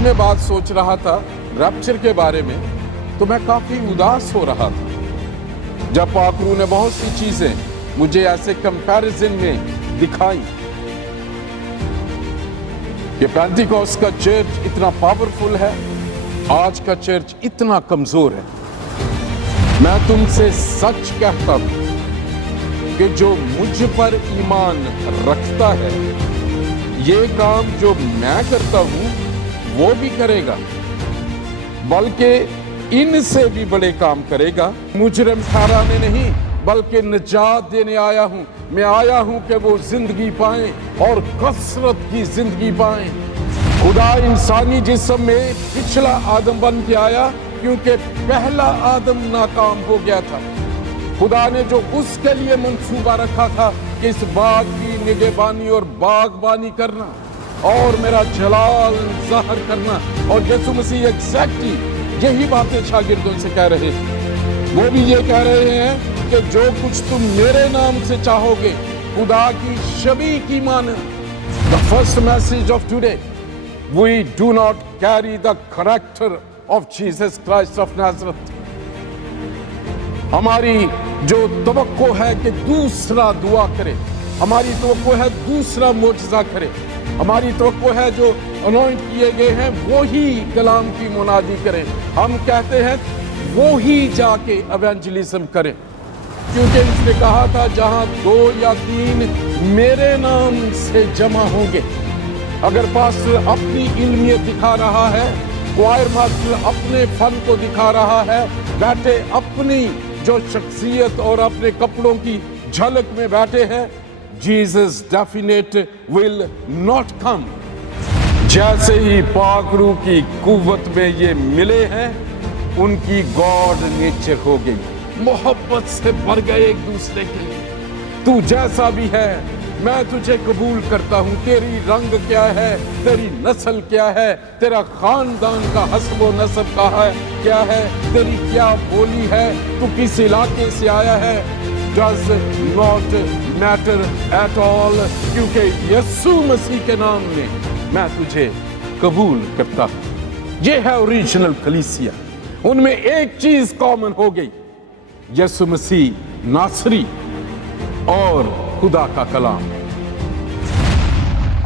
मैं बात सोच रहा था रैप्चर के बारे में तो मैं काफी उदास हो रहा था जब पाक रूह ने बहुत सी चीजें मुझे ऐसे कंपैरिजन में दिखाई कि पेंटिकॉस्ट का चर्च इतना पावरफुल है, आज का चर्च इतना कमजोर है। मैं तुमसे सच कहता हूं कि जो मुझ पर ईमान रखता है, ये काम जो मैं करता हूं वो भी करेगा, बल्कि इनसे भी बड़े काम करेगा। मुजरिम ठहराने नहीं बल्कि निजात देने आया हूं। मैं आया हूं कि वो जिंदगी पाएं और कसरत की जिंदगी पाएं। खुदा इंसानी जिस्म में पिछला आदम बन के आया क्योंकि पहला आदम नाकाम हो गया था। खुदा ने जो उसके लिए मंसूबा रखा था कि इस बाग की निगहबानी और बागबानी करना और मेरा जलाल ज़ाहिर करना, और यीशु मसीह एग्जैक्टली यही बातें शागिर्दों से कह रहे हैं। वो भी ये कह रहे हैं कि जो कुछ तुम मेरे नाम से चाहोगे खुदा की शबीह की मानो। The first message of today, we do not carry the character of Jesus Christ of Nazareth. हमारी जो तवक्को है कि दूसरा दुआ करे, हमारी तवक्को है दूसरा मोजज़ा करे, हमारी तवक्को है जो अनॉइंट किए गए हैं वो ही कलाम की मुनादी करें। हम कहते हैं वो ही जाके एवेंजलिज्म करें, क्योंकि इसने कहा था जहां 2 या 3 मेरे नाम से जमा होंगे। अगर पास्टर अपनी इल्मियत दिखा रहा है, क्वायर मास्टर अपने फन को दिखा रहा है, बैठे अपनी जो शख्सियत और अपने कपड़ों की झलक में बैठे हैं, Jesus definite will not come. जैसे ही पाक रूह की कुव्वत में ये मिले हैं, उनकी गॉड नेचर हो गई, मोहब्बत से भर गए एक दूसरे के लिए। तू जैसा भी है मैं तुझे कबूल करता हूं। तेरी रंग क्या है, तेरी नस्ल क्या है, तेरा खानदान का हस्ब नस्ब का है क्या है, तेरी क्या बोली है, तू किस इलाके से आया है, does not matter at all, क्योंकि यीशु मसीह के नाम में मैं तुझे कबूल करता हूं। ये है ओरिजिनल कलीसिया। उनमें एक चीज कॉमन हो गई, यीशु मसीह नासरी और खुदा का कलाम।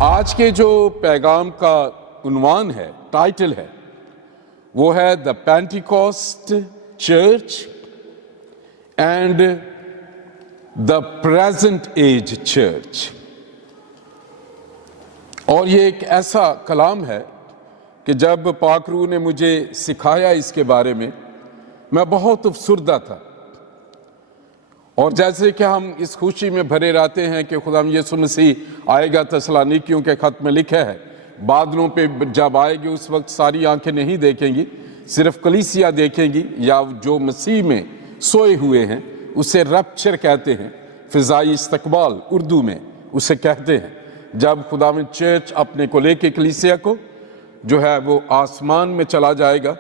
आज के जो पैगाम का उन्वान है, टाइटल है, वो है the Pentecost church and the present age church. और ये एक ऐसा कलाम है कि जब पाक रूह ने मुझे सिखाया इसके बारे में, मैं बहुत अफसुर्दा था। और जैसे कि हम इस खुशी में भरे रहते हैं कि खुदा यीशु मसीह आएगा, तसलानिकियों के खत में लिखा है, बादलों पे जब आएगी उस वक्त सारी आंखें नहीं देखेंगी, सिर्फ कलीसिया देखेंगी, या जो मसीह में सोए हुए हैं उसे रैप्चर कहते हैं। फिजाई इस्तकबाल उर्दू में उसे कहते हैं। जब खुदा में चर्च अपने को लेके कलीसिया को जो है वो आसमान में चला जाएगा,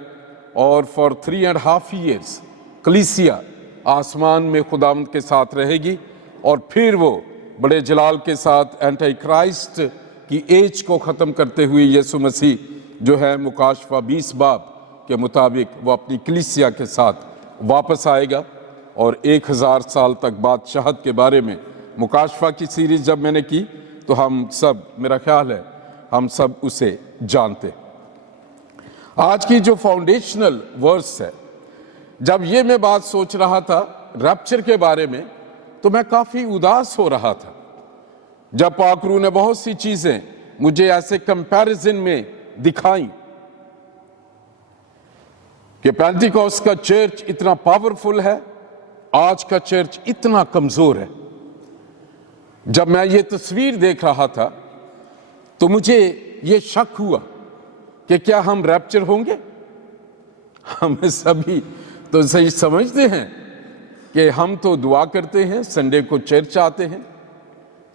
और फॉर 3.5 years कलीसिया आसमान में खुदावंद के साथ रहेगी, और फिर वो बड़े जलाल के साथ एंटी क्राइस्ट की एज को ख़त्म करते हुए यीशु मसीह जो है मुकाशफा 20 बाब के मुताबिक वो अपनी कलीसिया के साथ वापस आएगा। और 1000 साल तक बादशाहत के बारे में मुकाशफा की सीरीज जब मैंने की तो हम सब, मेरा ख्याल है हम सब उसे जानते। आज की जो फाउंडेशनल वर्स है, जब ये मैं बात सोच रहा था रैप्चर के बारे में तो मैं काफी उदास हो रहा था जब पाक रूह ने बहुत सी चीजें मुझे ऐसे कंपैरिजन में दिखाई कि पेंटिकॉस्ट का चर्च इतना पावरफुल है, आज का चर्च इतना कमजोर है। जब मैं ये तस्वीर देख रहा था तो मुझे ये शक हुआ कि क्या हम रैप्चर होंगे। हम सभी तो सही समझते हैं कि हम तो दुआ करते हैं, संडे को चर्च आते हैं,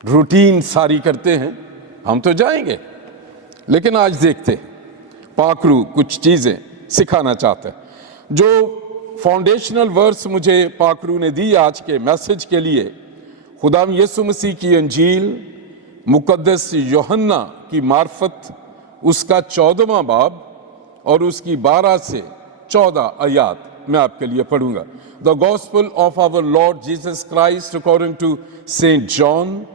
रूटीन सारी करते हैं, हम तो जाएंगे। लेकिन आज देखते हैं पाक रूह कुछ चीजें सिखाना चाहता है। जो फाउंडेशनल वर्स मुझे पाक रूह ने दी आज के मैसेज के लिए, खुदाम यीशु मसीह की अंजील मुकद्दस यूहन्ना की मार्फत उसका 14वां बाब और उसकी 12 से 14 आयत मैं आपके लिए पढ़ूंगा। The gospel of our Lord Jesus Christ according to Saint John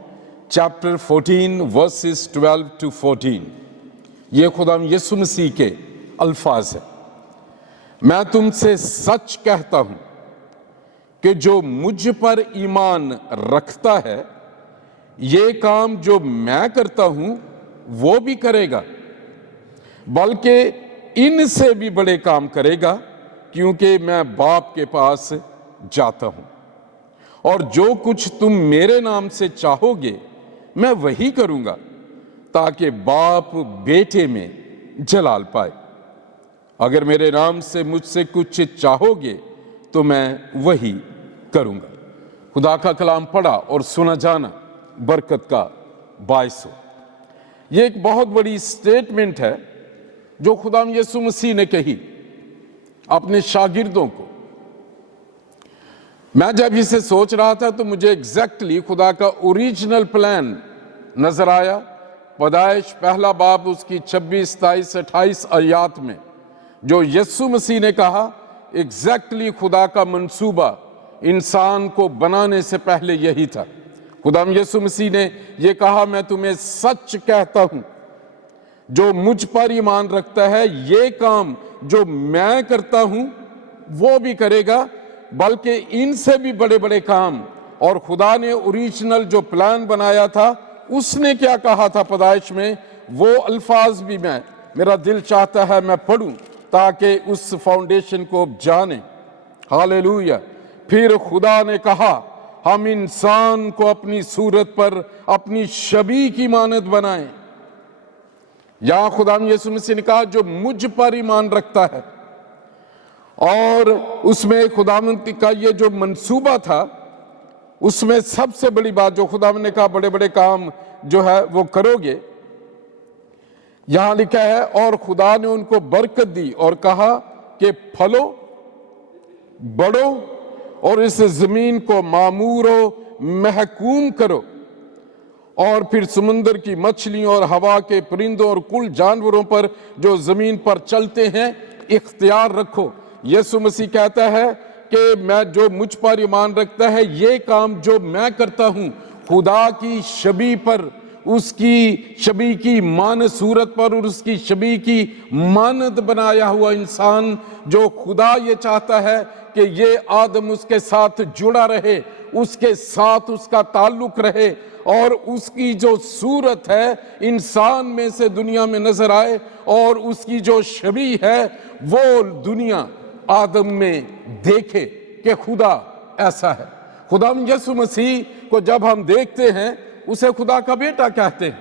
chapter 14 verses 12 to 14। ये खुदा यीशु मसीह के अल्फाज है। मैं तुमसे सच कहता हूं कि जो मुझ पर ईमान रखता है, ये काम जो मैं करता हूं वो भी करेगा, बल्कि इनसे भी बड़े काम करेगा, क्योंकि मैं बाप के पास जाता हूं। और जो कुछ तुम मेरे नाम से चाहोगे मैं वही करूंगा, ताकि बाप बेटे में जलाल पाए। अगर मेरे नाम से मुझसे कुछ चाहोगे तो मैं वही करूंगा। खुदा का कलाम पढ़ा और सुना जाना बरकत का बायस हो। यह एक बहुत बड़ी स्टेटमेंट है जो खुदा यीशु मसीह ने कही अपने शागिर्दों को। मैं जब इसे सोच रहा था तो मुझे एग्जैक्टली खुदा का ओरिजिनल प्लान नजर आया। पैदाइश पहला बाब उसकी 26, 27, 28 आयत में जो यीशु मसीह ने कहा, एग्जैक्टली खुदा का मंसूबा इंसान को बनाने से पहले यही था। खुदा यीशु मसीह ने यह कहा, मैं तुम्हें सच कहता हूं, जो मुझ पर ईमान रखता है ये काम जो मैं करता हूं वो भी करेगा, बल्कि इनसे भी बड़े बड़े काम। और खुदा ने ओरिजिनल जो प्लान बनाया था उसने क्या कहा था पैदाइश में, वो अल्फाज भी मेरा दिल चाहता है मैं पढ़ूं ताकि उस फाउंडेशन को जाने। हालेलुया। फिर खुदा ने कहा, हम इंसान को अपनी सूरत पर अपनी शबीह की मानद बनाएं। या खुदा यीशु मसीह ने कहा जो मुझ पर ईमान रखता है, और उसमें खुदावंद का ये जो मंसूबा था उसमें सबसे बड़ी बात जो खुदावंद ने कहा बड़े बड़े काम जो है वो करोगे, यहां लिखा है, और खुदा ने उनको बरकत दी और कहा कि फलो, बढ़ो और इस जमीन को मामूरो महकूम करो, और फिर समुद्र की मछलियों और हवा के परिंदों और कुल जानवरों पर जो जमीन पर चलते हैं इख्तियार रखो। यीशु मसीह कहता है कि मैं जो मुझ पर ईमान रखता है ये काम जो मैं करता हूं, खुदा की शबीह पर, उसकी शबीह की मान सूरत पर और उसकी शबीह की मानद बनाया हुआ इंसान, जो खुदा ये चाहता है कि ये आदम उसके साथ जुड़ा रहे, उसके साथ उसका ताल्लुक रहे, और उसकी जो सूरत है इंसान में से दुनिया में नजर आए, और उसकी जो शबीह है वो दुनिया आदम में देखे कि खुदा ऐसा है। खुदा यीशु मसीह को जब हम देखते हैं उसे खुदा का बेटा कहते हैं।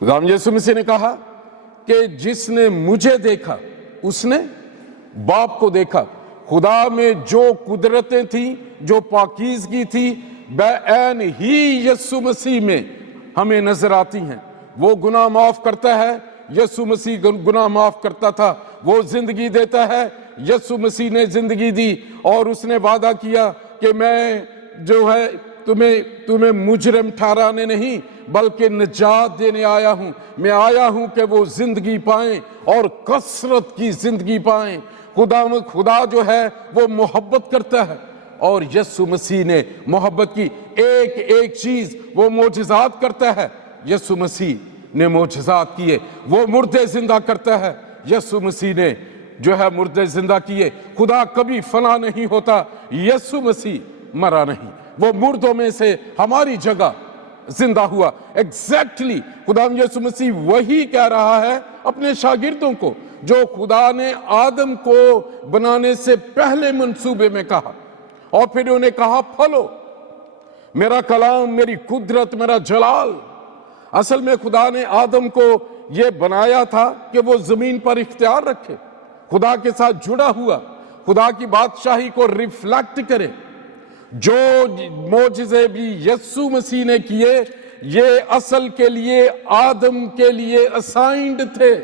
खुदा यीशु मसीह ने कहा कि जिसने मुझे देखा उसने बाप को देखा। खुदा में जो कुदरतें थी, जो पाकीज़गी थी, बेऐन ही यीशु मसीह में हमें नजर आती हैं। वो गुनाह माफ करता है, यीशु मसीह गुनाह माफ करता था। वो जिंदगी देता है, यीशु मसीह ने जिंदगी दी, और उसने वादा किया कि मैं जो है तुम्हें मुजरिम ठहराने नहीं बल्कि निजात देने आया हूं। मैं आया हूं कि वो जिंदगी पाएं और कसरत की जिंदगी पाएं। खुदा जो है वो मोहब्बत करता है, और यीशु मसीह ने मोहब्बत की एक एक चीज वो मोजज़ात करता है। यीशु मसीह ने मोजज़ात किए, वो मुर्दे जिंदा करता है। यीशु मसीह ने जो है मुर्दे जिंदा किए। खुदा कभी फना नहीं होता, यीशु मसीह मरा नहीं, वो मुर्दों में से हमारी जगह जिंदा हुआ। एग्जैक्टली खुदा यीशु मसीह वही कह रहा है अपने शागिर्दों को जो खुदा ने आदम को बनाने से पहले मंसूबे में कहा, और फिर उन्हें कहा फलो, मेरा कलाम, मेरी कुदरत, मेरा जलाल। असल में खुदा ने आदम को यह बनाया था कि वो जमीन पर इख्तियार रखे, खुदा के साथ जुड़ा हुआ, खुदा की बादशाही को रिफ्लेक्ट करे। जो मोजज़े भी यीशु मसीह ने किए ये असल के लिए आदम के लिए असाइंड थे।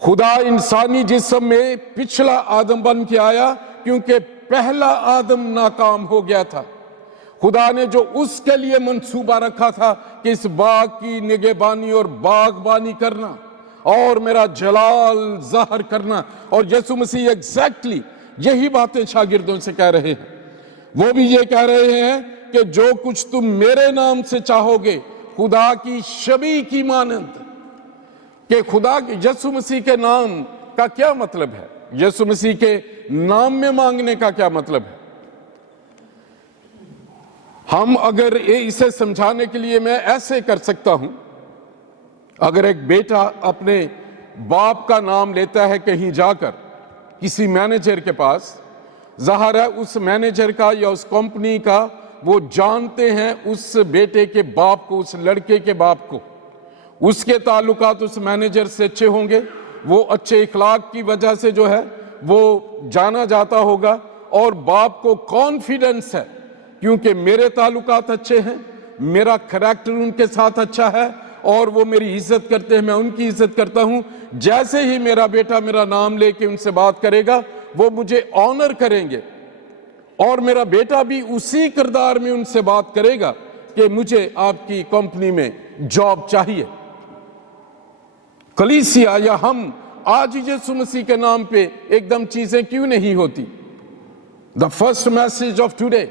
खुदा इंसानी जिस्म में पिछला आदम बन के आया क्योंकि पहला आदम नाकाम हो गया था। खुदा ने जो उसके लिए मंसूबा रखा था कि इस बाग की निगहबानी और बागबानी करना, और मेरा जलाल जाहिर करना। और यीशु मसीह एग्जैक्टली यही बातें शागिर्दों से कह रहे हैं। वो भी ये कह रहे हैं कि जो कुछ तुम मेरे नाम से चाहोगे खुदा की शबी की मानंद। कि खुदा के यीशु मसीह के नाम का क्या मतलब है, यीशु मसीह के नाम में मांगने का क्या मतलब है। हम अगर इसे समझाने के लिए मैं ऐसे कर सकता हूं, अगर एक बेटा अपने बाप का नाम लेता है कहीं जाकर किसी मैनेजर के पास, जाहिर है उस मैनेजर का या उस कंपनी का वो जानते हैं उस बेटे के बाप को, उस लड़के के बाप को, उसके ताल्लुकात उस मैनेजर से अच्छे होंगे, वो अच्छे इखलाक की वजह से जो है वो जाना जाता होगा। और बाप को कॉन्फिडेंस है क्योंकि मेरे ताल्लुकात अच्छे हैं, मेरा करैक्टर उनके साथ अच्छा है और वो मेरी इज्जत करते हैं, मैं उनकी इज्जत करता हूं। जैसे ही मेरा बेटा मेरा नाम लेके उनसे बात करेगा वो मुझे ऑनर करेंगे और मेरा बेटा भी उसी किरदार में उनसे बात करेगा कि मुझे आपकी कंपनी में जॉब चाहिए। कलीसिया या हम आज यीशु मसीह के नाम पे एकदम चीजें क्यों नहीं होती? The first message of today,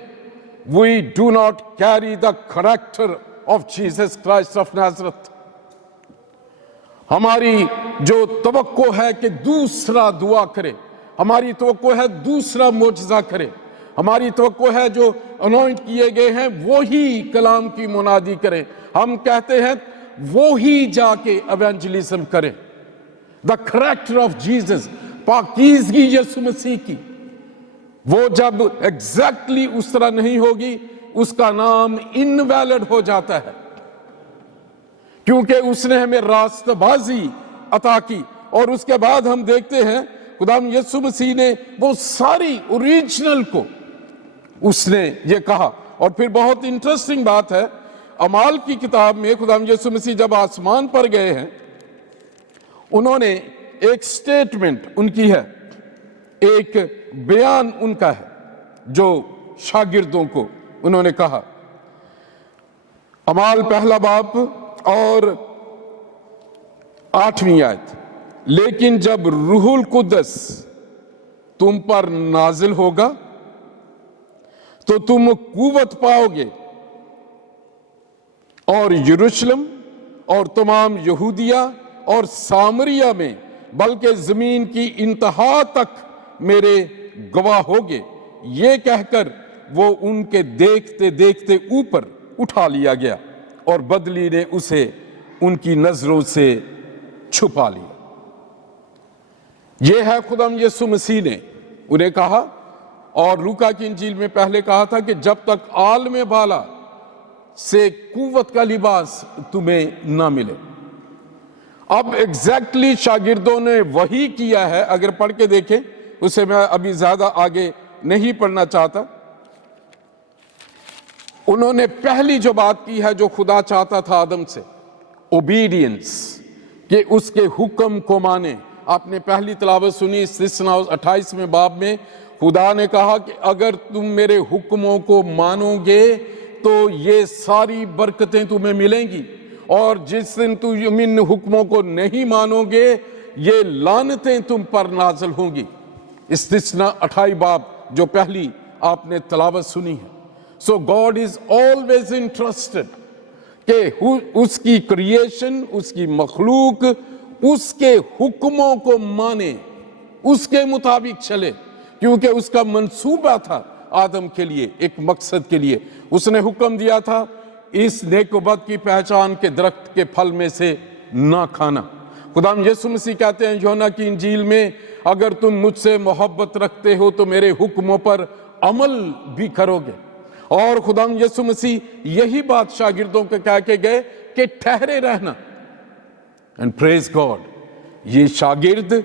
we do not carry the character of Jesus Christ of Nazareth. हमारी जो तवक्को है कि दूसरा दुआ करे, हमारी तवक्को है दूसरा मोजज़ा करे, हमारी तवक्को है जो अनॉइंट किए गए हैं वो ही कलाम की मुनादी करें। हम कहते हैं वो ही जाके एवेंजलिज्म करें। द करैक्टर ऑफ जीसस, पाकीज़गी यीशु मसीह की, वो जब एग्जैक्टली उस तरह नहीं होगी उसका नाम इनवैलिड हो जाता है क्योंकि उसने हमें रास्तबाजी अता की। और उसके बाद हम देखते हैं खुदाम यीशु मसीह ने वो सारी ओरिजिनल को उसने ये कहा। और फिर बहुत इंटरेस्टिंग बात है, अमाल की किताब में खुदाम यीशु मसीह जब आसमान पर गए हैं, उन्होंने एक स्टेटमेंट उनकी है, एक बयान उनका है जो शागिर्दों को उन्होंने कहा। अमाल पहला बाब और 8वीं आयत, लेकिन जब रूहुल कुद्दस तुम पर नाजिल होगा तो तुम कुव्वत पाओगे और यरूशलेम और तमाम यहूदिया और सामरिया में बल्कि जमीन की इंतहा तक मेरे गवाह होगे। ये कहकर वो उनके देखते देखते ऊपर उठा लिया गया और बदली ने उसे उनकी नजरों से छुपा लिया। यह है खुदाम यीशु मसीह ने उन्हें कहा। और लूका की इंजील में पहले कहा था कि जब तक आलम बाला से कुव्वत का लिबास तुम्हें ना मिले। अब एग्जैक्टली शागिर्दों ने वही किया है। अगर पढ़ के देखें, उसे मैं अभी ज्यादा आगे नहीं पढ़ना चाहता। उन्होंने पहली जो बात की है जो खुदा चाहता था आदम से, ओबीडियंस, कि उसके हुक्म को माने। आपने पहली तिलावत सुनी इस 28वें बाब में, खुदा ने कहा कि अगर तुम मेरे हुक्मों को मानोगे तो ये सारी बरकतें तुम्हें मिलेंगी, और जिस दिन तुम इन हुक्मों को नहीं मानोगे ये लानतें तुम पर नाज़िल होंगी। इस्तिस्ना 28 बाब जो पहली आपने तिलावत सुनी है। सो गॉड इज ऑलवेज इंटरेस्टेड कि उसकी क्रिएशन, उसकी मखलूक उसके हुक्मों को माने, उसके मुताबिक चले, क्योंकि उसका मंसूबा था आदम के लिए, एक मकसद के लिए। उसने हुक्म दिया था इस नेक व बद की पहचान के दरख्त के फल में से ना खाना। खुदाम यीशु मसीह कहते हैं यूहन्ना की इंजील में, अगर तुम मुझसे मोहब्बत रखते हो तो मेरे हुक्मों पर अमल भी करोगे। और खुदाम यीशु मसीह यही बात शागिर्दों को कह के गए कि ठहरे रहना। एंड प्रेज गॉड, ये शागिर्द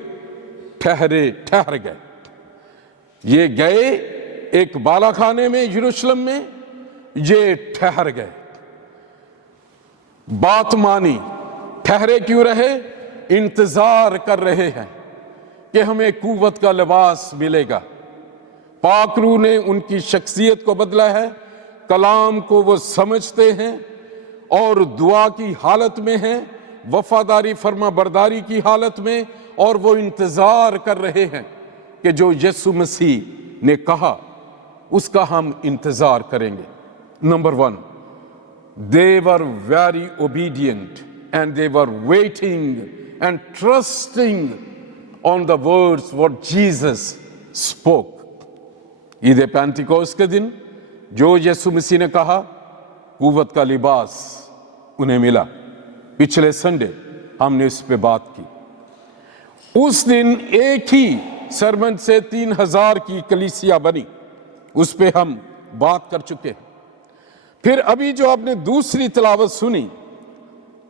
ठहर गए। ये गए एक बालाखाने में यरूशलेम में, ये ठहर गए, बात मानी। ठहरे क्यों रहे? इंतजार कर रहे हैं कि हमें कुव्वत का लिबास मिलेगा। पाक रूह ने उनकी शख्सियत को बदला है, कलाम को वो समझते हैं और दुआ की हालत में हैं वफादारी फर्मा बरदारी की हालत में, और वो इंतजार कर रहे हैं कि जो यीशु मसीह ने कहा उसका हम इंतजार करेंगे। Number 1, they were very obedient and they were waiting and trusting on the words what Jesus spoke. Eid Pentecost के दिन जो यीशु मसीह ने कहा, कुव्वत का लिबास उन्हें मिला। पिछले संडे हमने इस पे बात की। उस दिन एक ही सरमन से 3000 की कलीसिया बनी, उस पे हम बात कर चुके हैं। फिर अभी जो आपने दूसरी तिलावत सुनी,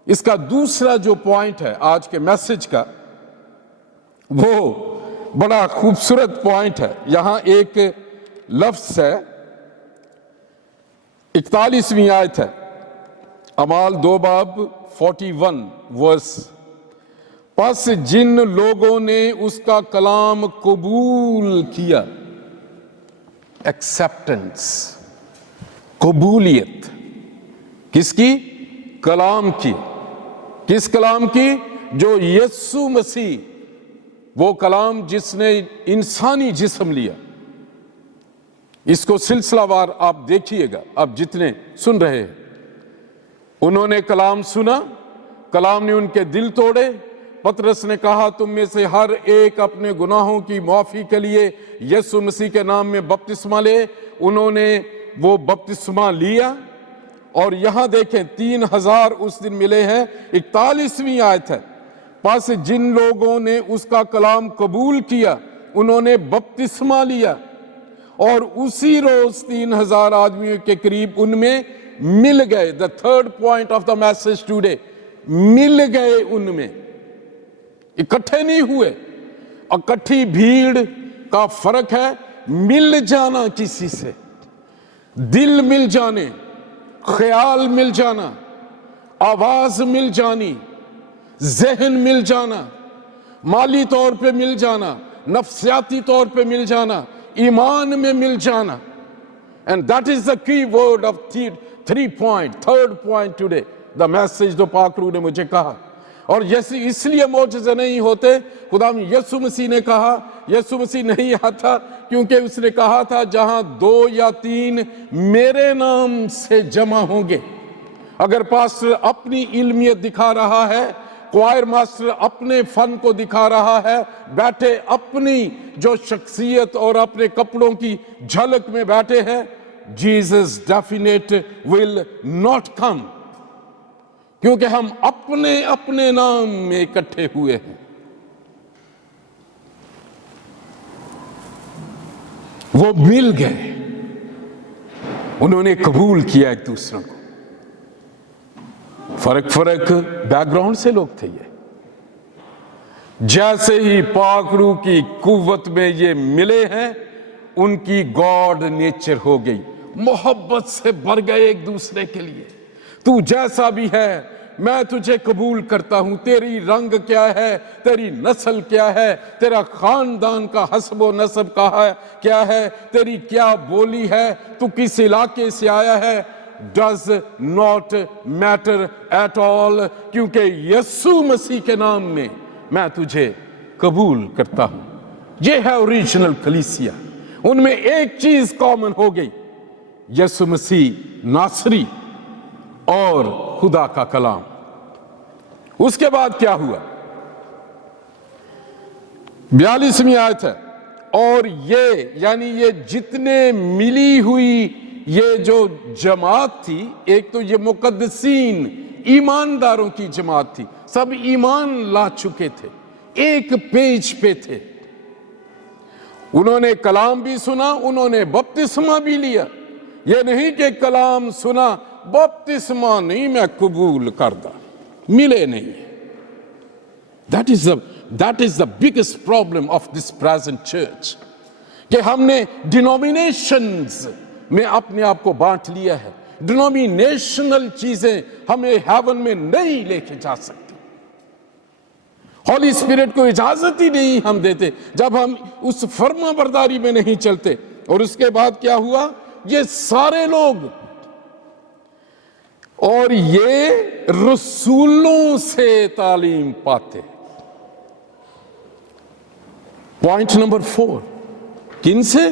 इसका दूसरा जो पॉइंट है आज के मैसेज का, वो बड़ा खूबसूरत पॉइंट है। यहां एक लफ्ज है, 41वीं आयत है, अमाल 2 बाब 41 वर्स। बस जिन लोगों ने उसका कलाम कबूल किया, एक्सेप्टेंस, कबूलियत किसकी? कलाम की। किस कलाम की? जो यीशु मसीह, वो कलाम जिसने इंसानी जिस्म लिया। इसको सिलसिलावार आप देखिएगा, आप जितने सुन रहे हैं। उन्होंने कलाम सुना, कलाम ने उनके दिल तोड़े। पतरस ने कहा, तुम में से हर एक अपने गुनाहों की माफी के लिए यीशु मसीह के नाम में बपतिस्मा ले। उन्होंने वो बपतिस्मा लिया, और यहां देखें 3000 उस दिन मिले हैं। 41वीं आयत है, पास जिन लोगों ने उसका कलाम कबूल किया उन्होंने बपतिस्मा लिया, और उसी रोज 3000 आदमियों के करीब उनमें मिल गए। The third point of the message today, मिल गए उनमें, इकट्ठे नहीं हुए। इकट्ठी भीड़ का फर्क है, मिल जाना किसी से, दिल मिल जाने, ख्याल मिल जाना, आवाज मिल जानी, जहन मिल जाना, माली तौर पे मिल जाना, नफ्सियाती तौर पे मिल जाना, ईमान में मिल जाना। And that is the key word of 3 point, third point today, the message जो पाक रूह ने मुझे कहा। और जैसे इसलिए मौजज़े नहीं होते, खुदा यीशु मसीह ने कहा, यीशु मसीह नहीं आता क्योंकि उसने कहा था जहां 2 या 3 मेरे नाम से जमा होंगे। अगर पास्टर अपनी इल्मियत दिखा रहा है, क्वायर मास्टर अपने फन को दिखा रहा है, बैठे अपनी जो शख्सियत और अपने कपड़ों की झलक में बैठे हैं, Jesus definite will not come, क्योंकि हम अपने अपने नाम में इकट्ठे हुए हैं। वो मिल गए, उन्होंने कबूल किया एक दूसरे को। फर्क फर्क बैकग्राउंड से लोग थे ये। जैसे ही पाक रूह की कुव्वत में ये मिले हैं, उनकी गॉड नेचर हो गई, मोहब्बत से भर गए एक दूसरे के लिए। तू जैसा भी है मैं तुझे कबूल करता हूं। तेरी रंग क्या है, तेरी नस्ल क्या है, तेरा खानदान का हस्बो नस्ब क्या है, तेरी क्या बोली है, तू किस इलाके से आया है, does not matter at all, क्योंकि यीशु मसीह के नाम में मैं तुझे कबूल करता हूं। यह है ओरिजिनल कलीसिया। उनमें एक चीज कॉमन हो गई, यीशु मसीह नासरी और खुदा का कलाम। उसके बाद क्या हुआ? 42वीं आयत है, और ये यानी ये जितने मिली हुई ये जो जमात थी, एक तो ये मुकद्दसीन ईमानदारों की जमात थी, सब ईमान ला चुके थे, एक पेज पे थे। उन्होंने कलाम भी सुना, उन्होंने बपतिस्मा भी लिया। ये नहीं कि कलाम सुना, बपतिस्मा नहीं मैं कबूल करदा, मिले नहीं। That is the biggest problem of this present church, कि हमने डिनोमिनेशंस में अपने आप को बांट लिया है। डिनोमिनेशनल चीजें हमें हेवन में नहीं लेके जा सकती। हॉली स्पिरिट को इजाजत ही नहीं हम देते जब हम उस फर्मा बरदारी में नहीं चलते। और उसके बाद क्या हुआ? ये सारे लोग और ये रसूलों से तालीम पाते। पॉइंट नंबर 4, किन से?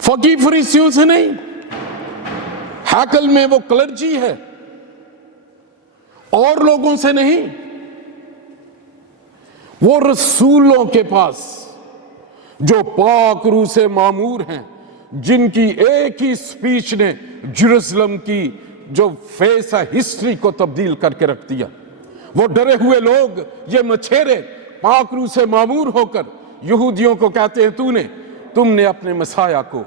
फकीह फरीसियों से नहीं, हैकल में वो क्लर्जी है, और लोगों से नहीं, वो रसूलों के पास जो पाक रूह से मामूर हैं, जिनकी एक ही स्पीच ने जेरूशलम की जो फेस है हिस्ट्री को तब्दील करके रख दिया। वो डरे हुए लोग, ये मछेरे पाक रूह से मामूर होकर यहूदियों को कहते हैं तुमने अपने मसाया को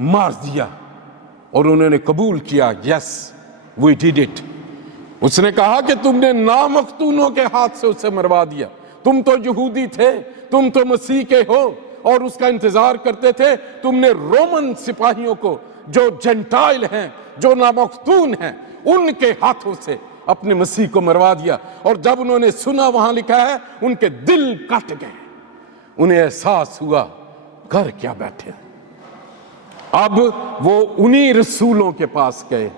मार दिया, और उन्होंने कबूल किया, यस वी डिड इट। उसने कहा कि तुमने नामख्तूनों के हाथ से उसे मरवा दिया, तुम तो यहूदी थे, तुम तो मसीह के हो और उसका इंतजार करते थे। तुमने रोमन सिपाहियों को जो जेंटाइल हैं, जो नामख्तून हैं, उनके हाथों से अपने मसीह को मरवा दिया। और जब उन्होंने सुना, वहां लिखा है, उनके दिल कट गए, उन्हें एहसास हुआ कर क्या बैठे। अब वो उन्हीं रसूलों के पास गए,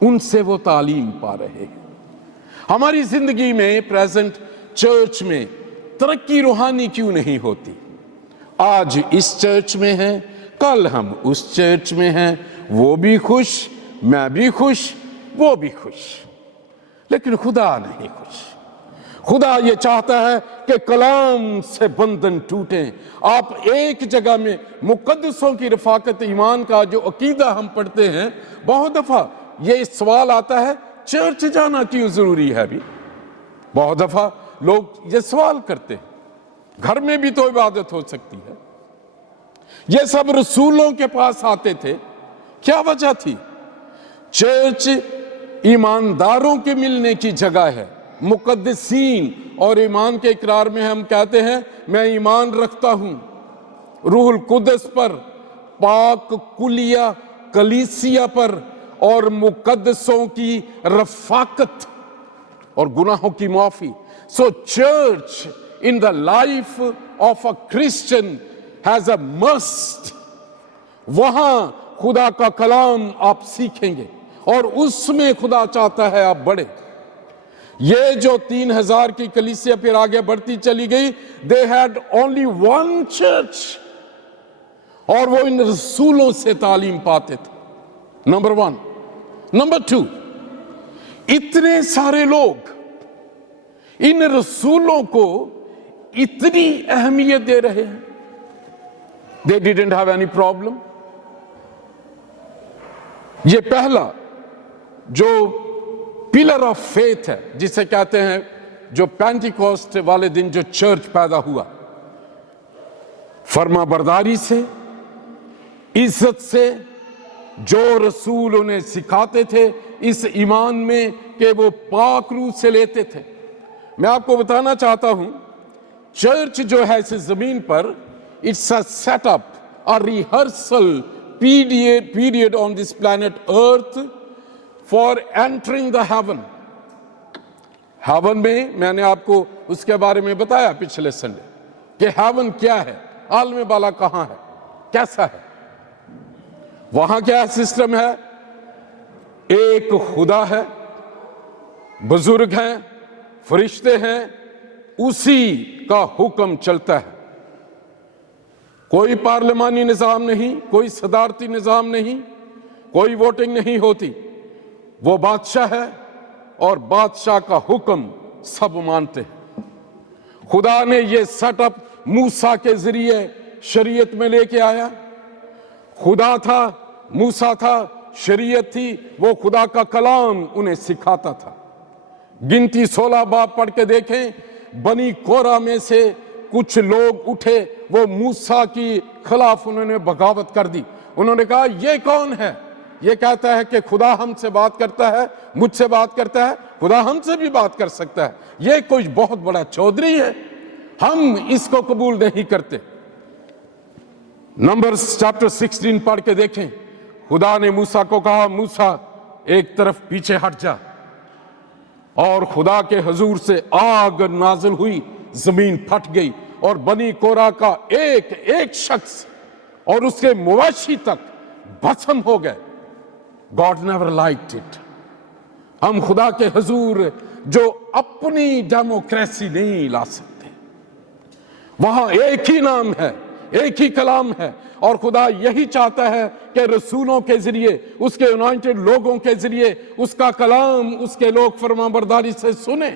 उनसे वो तालीम पा रहे हैं। हमारी जिंदगी में प्रेजेंट चर्च में तरक्की रूहानी क्यों नहीं होती? आज इस चर्च में हैं, कल हम उस चर्च में हैं, वो भी खुश, मैं भी खुश, वो भी खुश, लेकिन खुदा नहीं खुश। खुदा ये चाहता है कि कलाम से बंधन टूटे। आप एक जगह में मुकद्दसों की रफाकत ईमान का जो अकीदा हम पढ़ते हैं, बहुत दफा ये सवाल आता है, चर्च जाना क्यों जरूरी है? अभी बहुत दफा लोग ये सवाल करते हैं, घर में भी तो इबादत हो सकती है। ये सब रसूलों के पास आते थे, क्या वजह थी? चर्च ईमानदारों के मिलने की जगह है। मुकद्दसीन और ईमान के इकरार में हम कहते हैं, मैं ईमान रखता हूं रूहुल कुद्दस पर, पाक कुलिया कलीसिया पर, और मुकद्दसों की रफाकत और गुनाहों की माफी। So church in the life of a Christian has a must. वहां खुदा का कलाम आप सीखेंगे और उसमें खुदा चाहता है आप बढ़े। ये जो 3000 की कलीसिया फिर आगे बढ़ती चली गई, they had only one church, और वो इन रसूलों से तालीम पाते थे। नंबर 1। नंबर 2, इतने सारे लोग इन रसूलों को इतनी अहमियत दे रहे हैं, they didn't have any problem. ये पहला जो पिलर ऑफ फेथ है, जिसे कहते हैं, जो पेंटिकॉस्ट वाले दिन जो चर्च पैदा हुआ, फर्मा बरदारी से, इज्जत से, जो रसूल उन्हें सिखाते थे इस ईमान में कि वो पाक रूह से लेते थे। मैं आपको बताना चाहता हूं, चर्च जो है इस जमीन पर, it's a setup, a rehearsal period on this planet Earth for entering the heaven. Heaven में मैंने आपको उसके बारे में बताया पिछले संडे कि हेवन क्या है, आलम बाला कहां है, कैसा है। वहां क्या सिस्टम है? एक खुदा है, बुजुर्ग हैं, फरिश्ते हैं, उसी का हुक्म चलता है। कोई पार्लिमानी निजाम नहीं, कोई सदारती निजाम नहीं, कोई वोटिंग नहीं होती। वो बादशाह है और बादशाह का हुक्म सब मानते हैं। खुदा ने ये सेटअप मूसा के जरिए शरीयत में लेके आया। खुदा था, मूसा था, शरीयत थी, वो खुदा का कलाम उन्हें सिखाता था। गिनती 16 बाब पढ़ के देखें, बनी कोरा में से कुछ लोग उठे, वो मूसा की खिलाफ उन्होंने बगावत कर दी। उन्होंने कहा ये कौन है? ये कहता है कि खुदा हमसे बात करता है, मुझसे बात करता है, खुदा हमसे भी बात कर सकता है। ये कोई बहुत बड़ा चौधरी है, हम इसको कबूल नहीं करते। नंबर्स चैप्टर 16 पढ़ के देखें, खुदा ने मूसा को कहा, मूसा एक तरफ पीछे हट जा, और खुदा के हुजूर से आग नाजिल हुई, जमीन फट गई, और बनी कोरा का एक एक शख्स और उसके मुवाशी तक भस्म हो गए। God never liked it. हम खुदा के हुजूर जो अपनी डेमोक्रेसी नहीं ला सकते, वहां एक ही नाम है, एक ही कलाम है, और खुदा यही चाहता है कि रसूलों के जरिए, उसके अनॉइंटेड लोगों के जरिए उसका कलाम उसके लोग फरमाबरदारी से सुने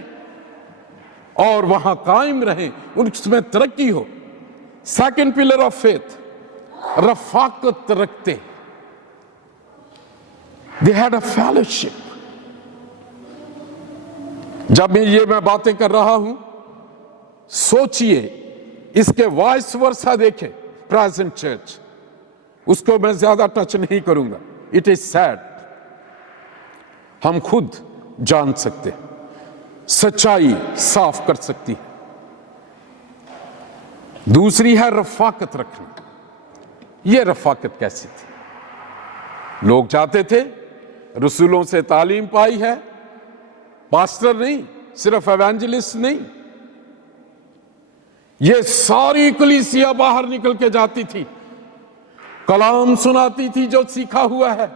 और वहां कायम रहे, उसमें तरक्की हो। सेकंड पिलर ऑफ फेथ, रफाकत रखते। They had a fellowship. जब मैं बातें कर रहा हूं, सोचिए इसके वाइस वर्सा देखें प्रेजेंट चर्च, उसको मैं ज्यादा टच नहीं करूंगा। It is sad. हम खुद जान सकते, सच्चाई साफ कर सकती है। दूसरी है रफाकत रखना। यह रफाकत कैसी थी? लोग चाहते थे, रसूलों से तालीम पाई है, पास्टर नहीं, सिर्फ एवेंजलिस्ट नहीं, ये सारी कलीसिया बाहर निकल के जाती थी, कलाम सुनाती थी जो सीखा हुआ है।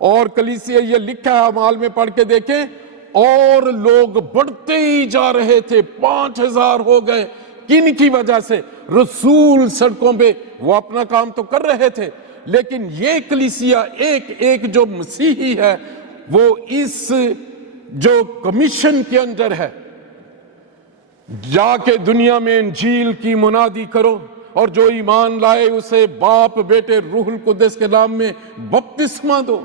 और कलीसिया, ये लिखा है अमाल में पढ़ के देखें, और लोग बढ़ते ही जा रहे थे, 5000 हो गए। किन की वजह से? रसूल सड़कों पे वो अपना काम तो कर रहे थे, लेकिन ये कलीसिया एक एक जो मसीही है, वो इस जो कमीशन के अंदर है, जाके दुनिया में इंजील की मुनादी करो, और जो ईमान लाए उसे बाप बेटे रूहुल कुद्दस के नाम में बपतिस्मा दो।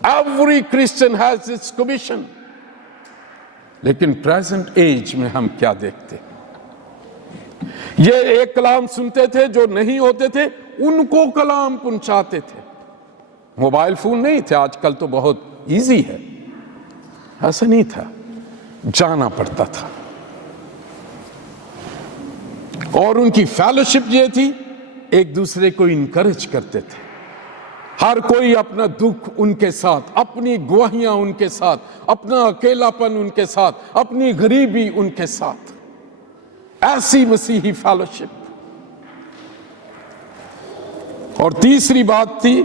Every Christian has this commission. लेकिन प्रेजेंट एज में हम क्या देखते? ये एक कलाम सुनते थे, जो नहीं होते थे उनको कलाम पहुंचाते थे। मोबाइल फोन नहीं थे, आजकल तो बहुत इजी है, ऐसा नहीं था, जाना पड़ता था। और उनकी फेलोशिप ये थी, एक दूसरे को इनकरेज करते थे। हर कोई अपना दुख उनके साथ, अपनी गवाहियां उनके साथ, अपना अकेलापन उनके साथ, अपनी गरीबी उनके साथ। ऐसी मसीही फेलोशिप। और तीसरी बात थी,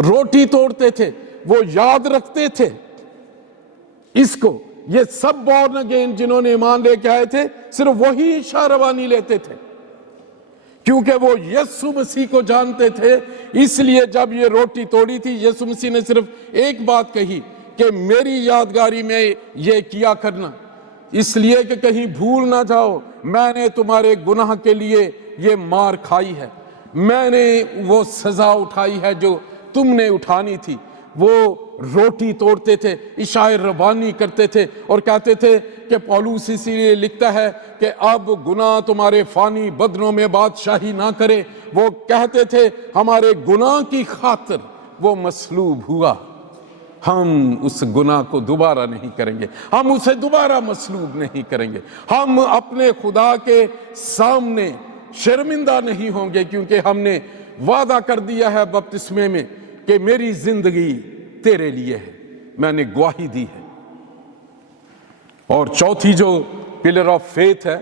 रोटी तोड़ते थे, वो याद रखते थे इसको। ये सब बॉर्न अगेन जिन्होंने ईमान लेके आए थे, सिर्फ वही शारवानी लेते थे, क्योंकि वो यीशु मसीह को जानते थे। इसलिए जब ये रोटी तोड़ी थी, यीशु मसीह ने सिर्फ एक बात कही कि मेरी यादगारी में ये किया करना, इसलिए कि कहीं भूल ना जाओ, मैंने तुम्हारे गुनाह के लिए ये मार खाई है, मैंने वो सजा उठाई है जो तुमने उठानी थी। वो रोटी तोड़ते थे, इशाए रबानी करते थे, और कहते थे कि पौलुस इसीलिए लिखता है कि अब गुनाह तुम्हारे फानी बदनों में बादशाही ना करे। वो कहते थे हमारे गुनाह की खातिर वो मसलूब हुआ, हम उस गुनाह को दोबारा नहीं करेंगे, हम उसे दोबारा मसलूब नहीं करेंगे, हम अपने खुदा के सामने शर्मिंदा नहीं होंगे, क्योंकि हमने वादा कर दिया है बपतिस्मे में कि मेरी जिंदगी तेरे लिए है, मैंने गवाही दी है। और चौथी जो पिलर ऑफ फेथ है,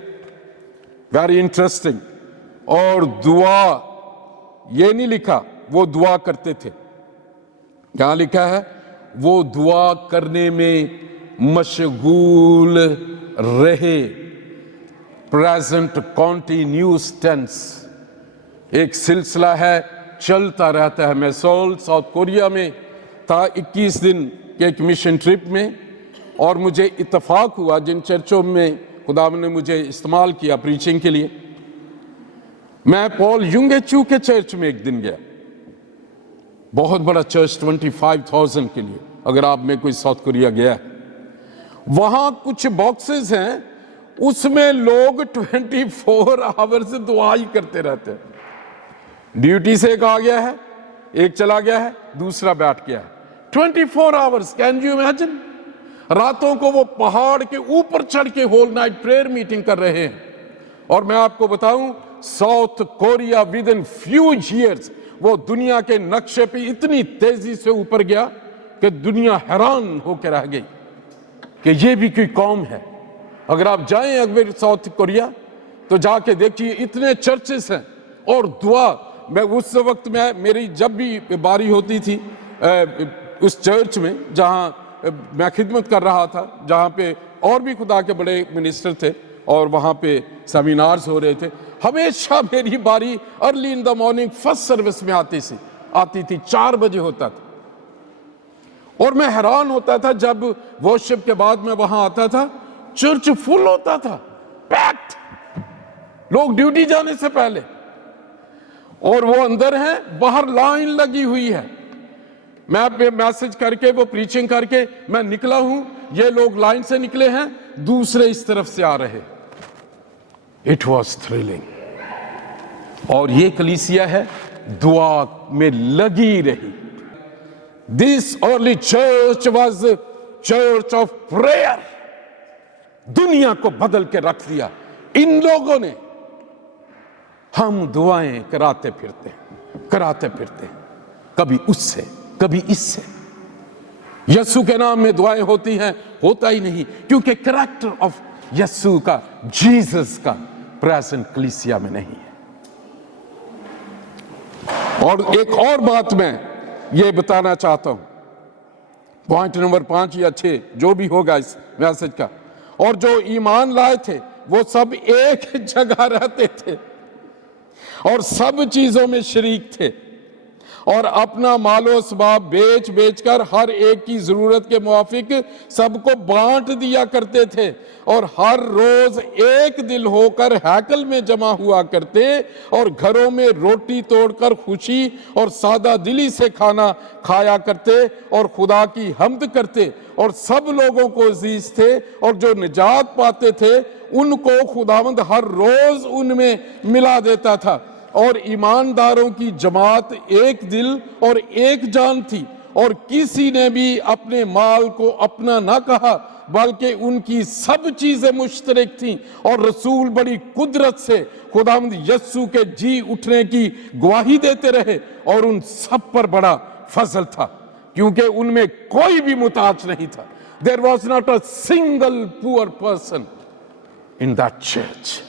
वेरी इंटरेस्टिंग। और दुआ, ये नहीं लिखा वो दुआ करते थे, क्या लिखा है? वो दुआ करने में मशगूल रहे। प्रेजेंट कॉन्टिन्यूस टेंस, एक सिलसिला है, चलता रहता है। मैं सोल साउथ कोरिया में था 21 दिन के एक मिशन ट्रिप में, और मुझे इत्तेफाक हुआ जिन चर्चों में खुदा ने मुझे इस्तेमाल किया प्रीचिंग के लिए, मैं पॉल युंगे चू के चर्च में एक दिन गया। बहुत बड़ा चर्च, 25,000 के लिए, अगर आप में कोई साउथ कोरिया गया है। वहां कुछ बॉक्सेस हैं, उसमें लोग 24 आवर्स दुआ ही करते रहते हैं। ड्यूटी से एक आ गया है, एक चला गया है, दूसरा बैठ गया है, 24 आवर्स। Can you imagine? रातों को वो पहाड़ के ऊपर चढ़ के होल नाइट प्रेयर मीटिंग कर रहे हैं। और मैं आपको बताऊं, south Korea with in few years वो दुनिया के नक्शे पे इतनी तेजी से ऊपर गया कि दुनिया हैरान होकर रह गई कि ये भी कोई कौम है। अगर आप जाएं अगर साउथ कोरिया तो जाके देखिए, इतने चर्चेस हैं और दुआ। मैं उस वक्त में मेरी जब भी बारी होती थी, उस चर्च में जहां मैं खिदमत कर रहा था, जहां पे और भी खुदा के बड़े मिनिस्टर थे और वहां पे सेमिनार्स हो रहे थे, हमेशा मेरी बारी early in the morning first service में आती थी, 4 बजे होता था। और मैं हैरान होता था जब वर्शिप के बाद मैं वहां आता था, चर्च फुल होता था, पैक्ड, लोग ड्यूटी जाने से पहले, और वो अंदर हैं, बाहर लाइन लगी हुई है। मैं मैसेज करके, वो प्रीचिंग करके मैं निकला हूं, ये लोग लाइन से निकले हैं, दूसरे इस तरफ से आ रहे। It was thrilling. और ये कलीसिया है दुआ में लगी रही। This early church was church of prayer. दुनिया को बदल के रख दिया इन लोगों ने। हम दुआएं कराते फिरते, कभी उससे कभी इससे। यस्सु के नाम में दुआएं होती हैं, होता ही नहीं, क्योंकि कैरेक्टर ऑफ यस्सु का, जीसस का प्रेजेंट कलीसिया में नहीं है। और एक और बात मैं ये बताना चाहता हूं, पॉइंट नंबर 5 या 6 जो भी होगा इस मैसेज का। और जो ईमान लाए थे वो सब एक जगह रहते थे और सब चीजों में शरीक थे, और अपना मालो सबाब बेच बेच कर हर एक की जरूरत के मुआफिक सबको बांट दिया करते थे, और हर रोज एक दिल होकर हैकल में जमा हुआ करते, और घरों में रोटी तोड़कर खुशी और सादा दिली से खाना खाया करते और खुदा की हम्द करते, और सब लोगों को अजीज थे, और जो निजात पाते थे उनको खुदावंद हर रोज उनमें मिला देता था। और ईमानदारों की जमात एक दिल और एक जान थी, और किसी ने भी अपने माल को अपना ना कहा, बल्कि उनकी सब चीजें मुश्तरक थीं। और रसूल बड़ी कुदरत से खुदावंद यस्सु के जी उठने की गवाही देते रहे, और उन सब पर बड़ा फजल था, क्योंकि उनमें कोई भी मुताज नहीं था। There was not a single poor person in that church.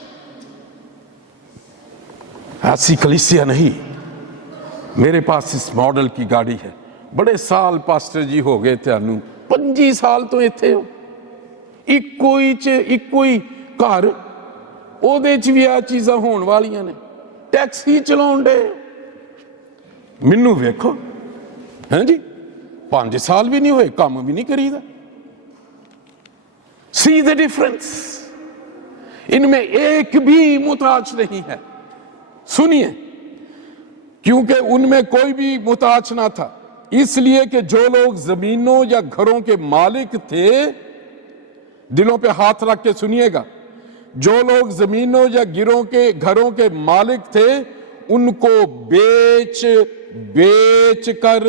ऐसी कलीसिया नहीं। मेरे पास इस मॉडल की गाड़ी है। बड़े साल पास्टर जी हो गए थे, 25 साल तो इत्थे हो, ਇੱਕੋ ਹੀ ਘਰ, ਉਹਦੇ ਚ ਵੀ ਆ ਚੀਜ਼ਾਂ ਹੋਣ ਵਾਲੀਆਂ ਨੇ, ਟੈਕਸੀ ਚਲਾਉਣ ਦੇ। ਮੈਨੂੰ ਵੇਖੋ, हैं जी, 5 साल भी नहीं हुए, काम भी नहीं करीदा। See the difference. इनमें एक भी मुताज नहीं है। सुनिए, क्योंकि उनमें कोई भी मुताज ना था, इसलिए कि जो लोग जमीनों या घरों के मालिक थे, दिलों पे हाथ रख के सुनिएगा, जो लोग जमीनों या घरों के मालिक थे, उनको बेच कर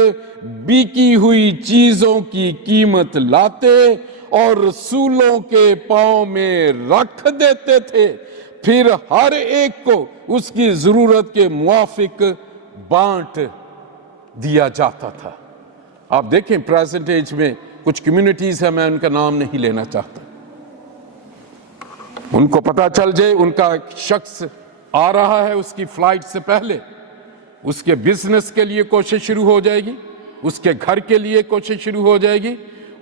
बिकी हुई चीजों की कीमत लाते और रसूलों के पांव में रख देते थे, फिर हर एक को उसकी जरूरत के मुआफिक बांट दिया जाता था। आप देखें, प्रेजेंट एज में कुछ कम्युनिटीज है, मैं उनका नाम नहीं लेना चाहता, उनको पता चल जाए उनका शख्स आ रहा है, उसकी फ्लाइट से पहले उसके बिजनेस के लिए कोशिश शुरू हो जाएगी, उसके घर के लिए कोशिश शुरू हो जाएगी,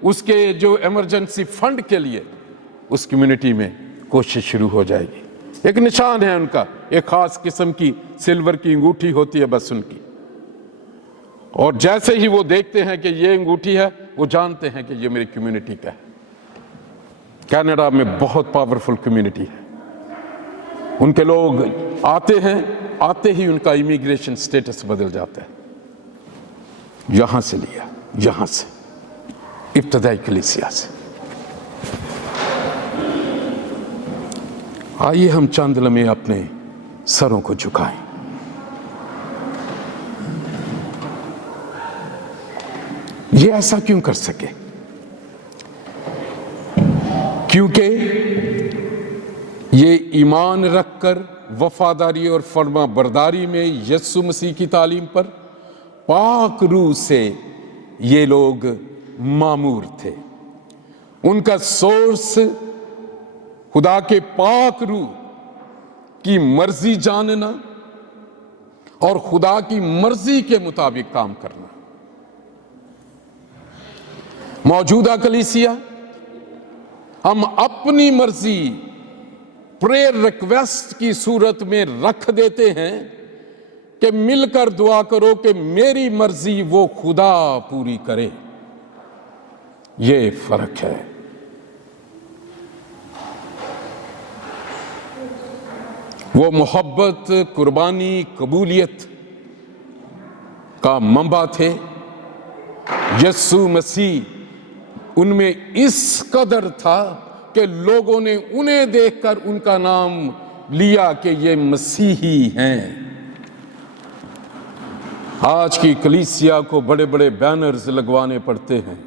उसके जो इमरजेंसी फंड के लिए उस कम्युनिटी में कोशिश शुरू हो जाएगी। एक निशान है उनका, एक खास किस्म की सिल्वर की अंगूठी होती है बस उनकी, और जैसे ही वो देखते हैं कि ये अंगूठी है, वो जानते हैं कि ये मेरी कम्युनिटी का है। कनाडा में बहुत पावरफुल कम्युनिटी है। उनके लोग आते हैं, आते ही उनका इमिग्रेशन स्टेटस बदल जाता है। यहां से लिया, यहां से, इब्तदाई कलीसिया से। आइए हम चंद लम्हे अपने सरों को झुकाएं। ये ऐसा क्यों कर सके? क्योंकि ये ईमान रखकर वफादारी और फर्मा बरदारी में यस्सु मसीह की तालीम पर पाक रूह से ये लोग मामूर थे। उनका सोर्स खुदा के पाक रूह की मर्जी जानना और खुदा की मर्जी के मुताबिक काम करना। मौजूदा कलीसिया हम अपनी मर्जी प्रेयर रिक्वेस्ट की सूरत में रख देते हैं कि मिलकर दुआ करो कि मेरी मर्जी वो खुदा पूरी करे। ये फर्क है। वो मोहब्बत, कुर्बानी, कबूलियत का मंबा थे। यीशु मसीह उनमें इस कदर था कि लोगों ने उन्हें देखकर उनका नाम लिया कि ये मसीही हैं। आज की कलीसिया को बड़े बड़े बैनर्स लगवाने पड़ते हैं।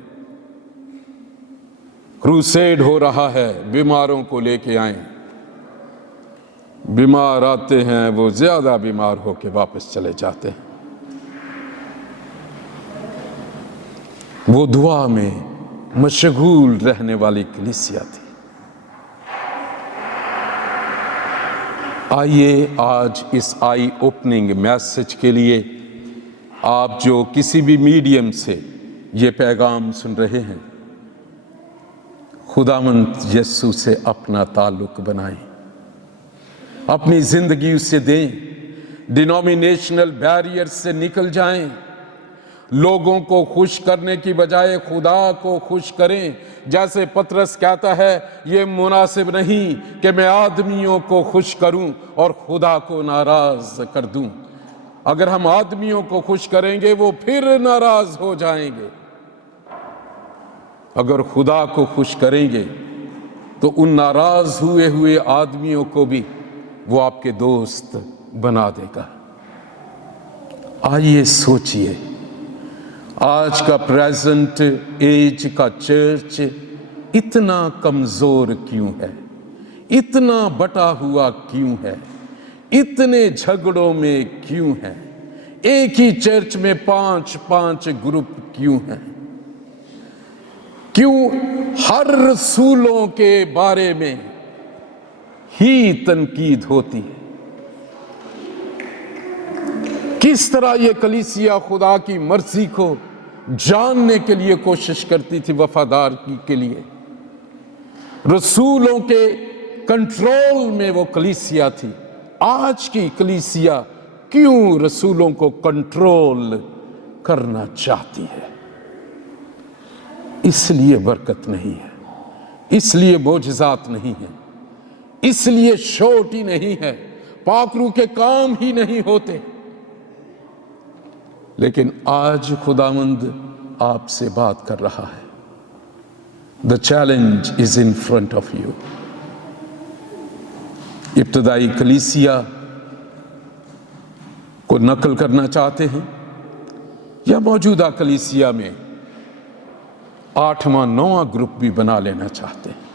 क्रूसेड हो रहा है, बीमारों को लेके आए। बीमार आते हैं, वो ज्यादा बीमार होके वापस चले जाते हैं। वो दुआ में मशगूल रहने वाली कलीसिया थी। आइए आज इस आई ओपनिंग मैसेज के लिए आप जो किसी भी मीडियम से ये पैगाम सुन रहे हैं, खुदावंद यीशु से अपना ताल्लुक बनाएं, अपनी जिंदगी उससे दें, डिनोमिनेशनल बैरियर से निकल जाएं, लोगों को खुश करने की बजाय खुदा को खुश करें। जैसे पतरस कहता है, ये मुनासिब नहीं कि मैं आदमियों को खुश करूं और खुदा को नाराज कर दूं। अगर हम आदमियों को खुश करेंगे वो फिर नाराज हो जाएंगे। अगर खुदा को खुश करेंगे तो उन नाराज हुए हुए आदमियों को भी वो आपके दोस्त बना देगा। आइए सोचिए, आज का प्रेजेंट एज का चर्च इतना कमजोर क्यों है, इतना बटा हुआ क्यों है, इतने झगड़ों में क्यों है, एक ही चर्च में 5-5 ग्रुप क्यों हैं, क्यों हर रसूलों के बारे में ही तनकीद होती है। किस तरह ये कलीसिया खुदा की मर्जी को जानने के लिए कोशिश करती थी, वफादार के लिए। रसूलों के कंट्रोल में वो कलीसिया थी। आज की कलीसिया क्यों रसूलों को कंट्रोल करना चाहती है? इसलिए बरकत नहीं है, इसलिए मोजज़ात नहीं है, इसलिए शोटी नहीं है, पाकरू के काम ही नहीं होते। लेकिन आज खुदावंद आपसे बात कर रहा है। The challenge is in front of you. इब्तदाई कलीसिया को नकल करना चाहते हैं या मौजूदा कलीसिया में 8वां 9वां ग्रुप भी बना लेना चाहते हैं?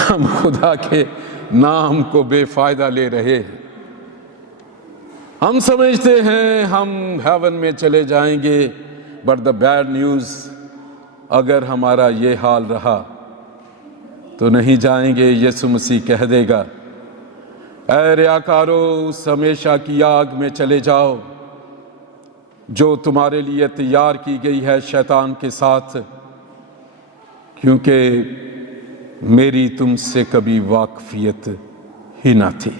हम खुदा के नाम को बेफायदा ले रहे हैं। हम समझते हैं हम हेवन में चले जाएंगे, बट द बैड न्यूज़, अगर हमारा ये हाल रहा तो नहीं जाएंगे। यीशु मसीह कह देगा, ऐ रियाकारो, उस हमेशा की आग में चले जाओ जो तुम्हारे लिए तैयार की गई है शैतान के साथ, क्योंकि मेरी तुमसे कभी वाकफियत ही ना थी।